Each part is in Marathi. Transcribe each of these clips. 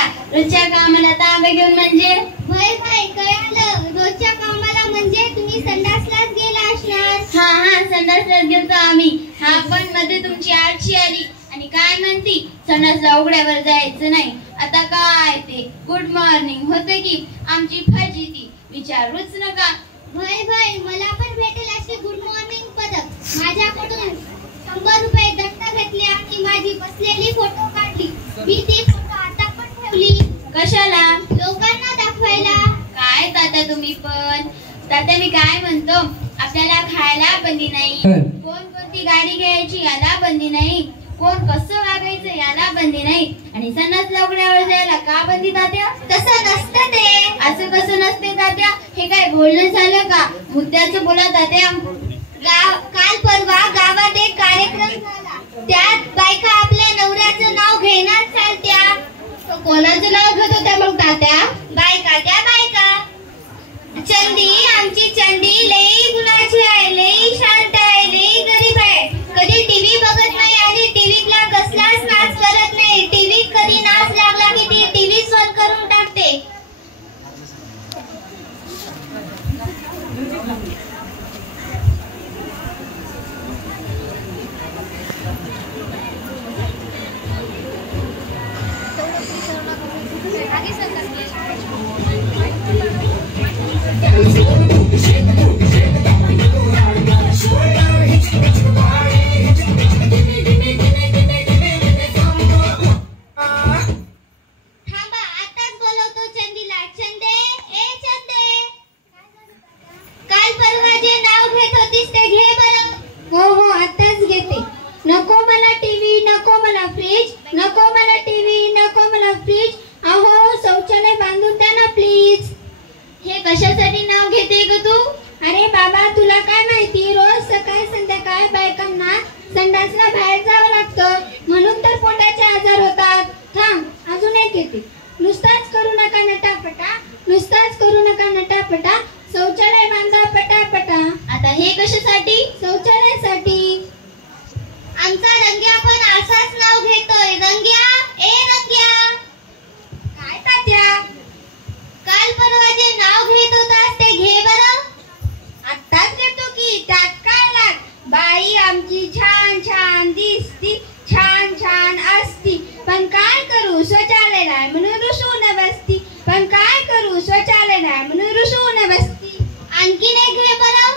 का रोजच्या कामाला तांबे घेऊन म्हणजे? भाई कळालं. रोजच्या कामाला म्हणजे तुम्ही संडासलाच गेला असणार. हा संडासलाच गेलतो आम्ही. हा पण मध्ये तुमची आरशी आली आणि काय म्हणती संडासला उघड्यावर जायचं नाही. आता काय ते गुड मॉर्निंग होते की आमची फजिती विचारूच नका. भाई मला पण भेटेल असे गुड मॉर्निंग पदक. माझ्याकडून 100 रुपये दत्तक घेतले आणि माझी बसलेली फोटो काढली. मी ती फोटो आता पण ठेवली. कशाला? लोकांना दाखवायला. काय तात्या तुम्ही पण. तात्या मी काय म्हणतो आपल्याला खायला बंदी नाही, कोणती गाडी घ्यायची याला बंदी नाही, कोण कसं वागायचं याला बंदी नाही, आणि संडासला उघड्यावर जायला का बंदी तात्या? तसं नसतं ते. असं कसं नसते तात्या? हे काय बोलणं झालं का? मुद्द्याचं बोला तात्या. काल परवा गावात एक कार्यक्रम झाला. त्यात बायका आपल्या नवऱ्याचं नाव घेणार चालत्या. कोणाचं नाव घेत होत्या मग तात्या? बायका. चंदी, आमची चंदी लई गुणाची आहे, लई शांत आहे, लई गरीब आहे. कधी टीव्ही बघत नाही आणि टीव्हीला कसलाच नाच करत नाही. टीव्ही कधी नाच लागला की ती टीव्ही बंद करून टाकते. नको मला टीव्ही, नको मला फ्रीज, नको मला टीव्ही, नको मला फ्रीज. अहो शौचालय बांधून द्या ना प्लीज. हे कशासाठी नाव घेते ग तू? अरे बाबा तुला काय माहिती, रोज सकाळ संध्याकाळ बायकांना संडासला बाहेर जावं लागतं, म्हणून तर पोटाचे आजार होतात. थांब अजून एक येते. नुसताच करू नका नटापटा, नुसताच करू नका नटापटा, शौचालय बांधा पटापटा. आता हे कशासाठी? शौचालयासाठी. आमचा रंग्या पण असाच नाव घेतोय. रंग्या, ए रंग्या. काय तात्या? काल परवा जे नाव घेत होतास ते घे बरं. आत्ताच घेतो की, त्यात काय लाग. बाई आमची छान छान दिसती, छान छान असती, पण काय करू शौचालय नाही म्हणून रुसून बसती, पण काय करू शौचालय नाही म्हणून रुसून बसती. आणखीन एक घे बरं.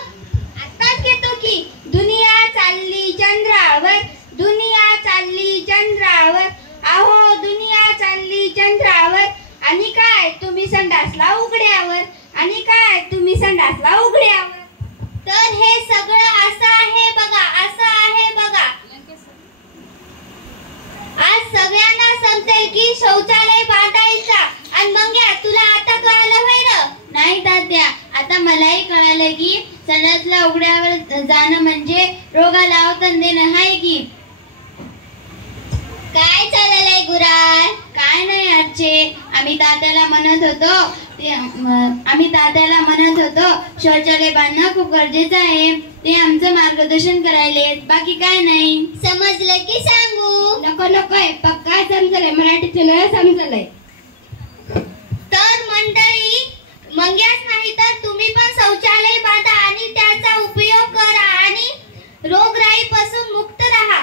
आत्ताच घेतो की. दुनिया चालली चंद्रावर, दुनिया चालली चंद्रावर, अहो दुनिया चालली चंद्रावर, आणि काय तुम्ही संडासला उघड्यावर, आणि काय तुम्ही संडासला उघड्यावर. तर हे सगळं असं आहे बघा, असं आहे बघा. आज सगळ्यांना समजेल की शौचालय बांधायचा. आणि मग तुला आता कळालं होय? नाही तात्या, आता मलाही कळालं की संडासला उघड्यावर जाणं म्हणजे रोगाला अवतरण देणं आहे की. काय चाललंय गुराळ? काय नाही आजचे. आम्ही तात्याला म्हणत होतो शौचालय बांधणं खूप गरजेचं आहे. ते आमचं मार्गदर्शन करायले, बाकी काय नाही. समजलं की सांगू? नकोय, पक्का समजलंय, मराठीत नाही समजलंय. तर मंडळी, मंग्याच नाही तर तुम्ही पण शौचालय बांधा आणि त्याचा उपयोग करा आणि रोगराईपासून मुक्त राहा.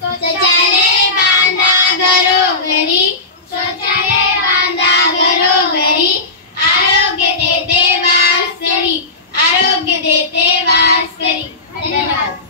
शौचालय बांधा घरोघरी, शौचालय बांधा घरोघरी, आरोग्य देते वास करी, आरोग्य देते वास करी. धन्यवाद.